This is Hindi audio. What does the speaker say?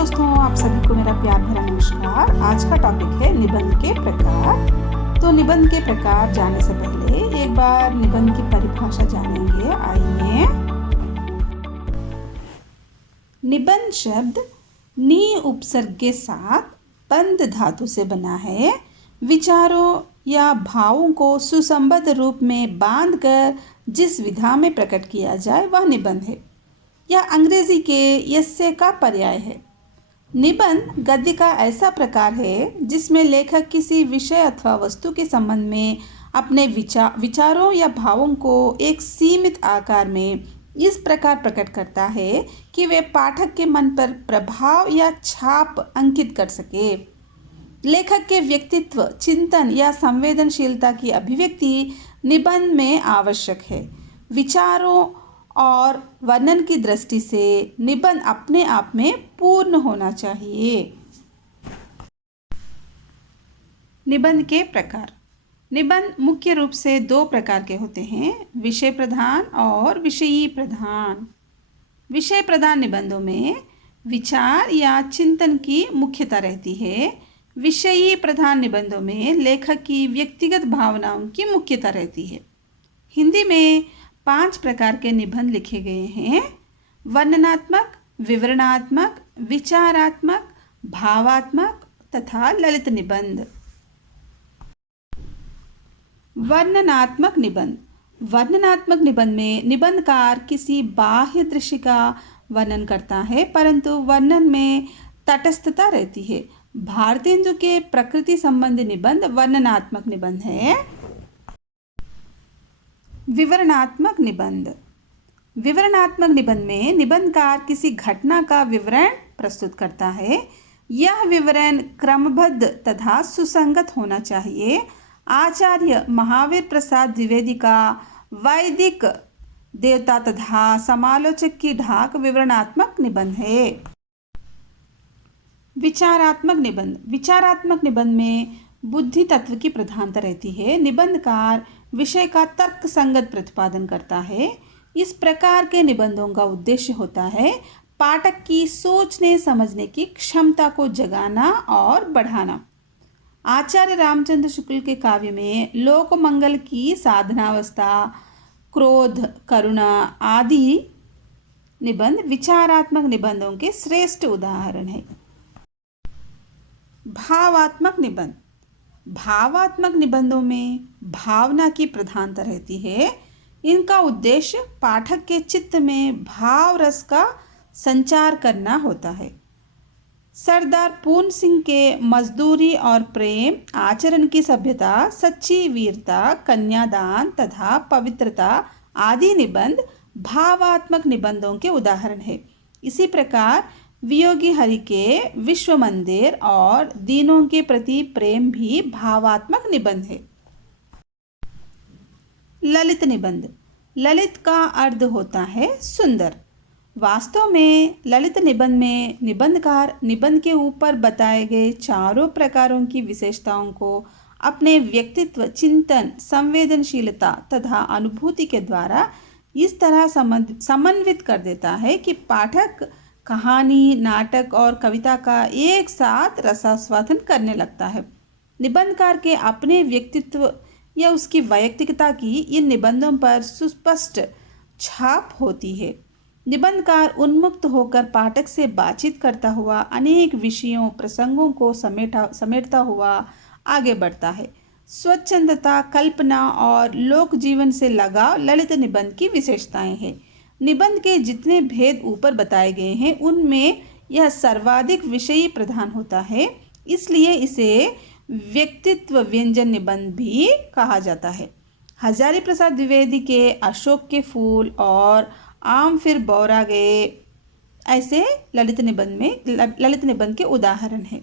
दोस्तों, आप सभी को मेरा प्यार भरा नमस्कार। आज का टॉपिक है निबंध के प्रकार। तो निबंध के प्रकार जानने से पहले एक बार निबंध की परिभाषा जानेंगे। आइए। निबंध शब्द नी उपसर्ग के साथ बंध धातु से बना है। विचारों या भावों को सुसंबद्ध रूप में बांधकर जिस विधा में प्रकट किया जाए वह निबंध है। यह अंग्रेजी के यस्य का पर्याय है। निबंध गद्य का ऐसा प्रकार है जिसमें लेखक किसी विषय अथवा वस्तु के संबंध में अपने विचारों या भावों को एक सीमित आकार में इस प्रकार प्रकट करता है कि वे पाठक के मन पर प्रभाव या छाप अंकित कर सके। लेखक के व्यक्तित्व, चिंतन या संवेदनशीलता की अभिव्यक्ति निबंध में आवश्यक है। विचारों और वर्णन की दृष्टि से निबंध अपने आप में पूर्ण होना चाहिए। निबंध के प्रकार। निबंध मुख्य रूप से दो प्रकार के होते हैं, विषय प्रधान और विषयी प्रधान। विषय प्रधान निबंधों में विचार या चिंतन की मुख्यता रहती है। विषयी प्रधान निबंधों में लेखक की व्यक्तिगत भावनाओं की मुख्यता रहती है। हिंदी में 5 प्रकार के निबंध लिखे गए हैं: वर्णनात्मक, विवरणात्मक, विचारात्मक, भावात्मक तथा ललित निबंध। वर्णनात्मक निबंध। वर्णनात्मक निबंध में निबंधकार किसी बाह्य दृश्य का वर्णन करता है, परंतु वर्णन में तटस्थता रहती है। भारतेंदु के प्रकृति संबंधी निबंध वर्णनात्मक निबंध है। विवरणात्मक निबंध। विवरणात्मक निबंध में निबंधकार किसी घटना का विवरण प्रस्तुत करता है। यह विवरण क्रमबद्ध तथा सुसंगत होना चाहिए। आचार्य महावीर प्रसाद द्विवेदी का वैदिक देवता तथा समालोचक की ढाक विवरणात्मक निबंध है। विचारात्मक निबंध। विचारात्मक निबंध में बुद्धि तत्व की प्रधानता रहती है। निबंधकार विषय का तर्क संगत प्रतिपादन करता है। इस प्रकार के निबंधों का उद्देश्य होता है पाठक की सोचने समझने की क्षमता को जगाना और बढ़ाना। आचार्य रामचंद्र शुक्ल के काव्य में लोक मंगल की साधनावस्था, क्रोध, करुणा आदि निबंध विचारात्मक निबंधों के श्रेष्ठ उदाहरण है। भावात्मक निबंध। भावात्मक निबंधों में भावना की प्रधानता रहती है। इनका उद्देश्य पाठक के चित्त में भाव रस का संचार करना होता है। सरदार पूर्ण सिंह के मजदूरी और प्रेम, आचरण की सभ्यता, सच्ची वीरता, कन्यादान तथा पवित्रता आदि निबंध भावात्मक निबंधों के उदाहरण है। इसी प्रकार वियोगी हरि के विश्व मंदिर और दीनों के प्रति प्रेम भी भावात्मक निबंध है। ललित निबंध। ललित का अर्थ होता है सुंदर। वास्तव में ललित निबंध में निबंधकार निबंध के ऊपर बताए गए चारों प्रकारों की विशेषताओं को अपने व्यक्तित्व, चिंतन, संवेदनशीलता तथा अनुभूति के द्वारा इस तरह समन्वित कर देता है कि पाठक कहानी, नाटक और कविता का एक साथ रसास्वादन करने लगता है। निबंधकार के अपने व्यक्तित्व या उसकी वैयक्तिकता की इन निबंधों पर सुस्पष्ट छाप होती है। निबंधकार उन्मुक्त होकर पाठक से बातचीत करता हुआ अनेक विषयों, प्रसंगों को समेटता हुआ आगे बढ़ता है। स्वच्छंदता, कल्पना और लोक जीवन से लगाव ललित निबंध की विशेषताएं हैं। निबंध के जितने भेद ऊपर बताए गए हैं उनमें यह सर्वाधिक विषयी प्रधान होता है, इसलिए इसे व्यक्तित्व व्यंजन निबंध भी कहा जाता है। हजारी प्रसाद द्विवेदी के अशोक के फूल और आम फिर बौरा गए ऐसे ललित निबंध के उदाहरण हैं।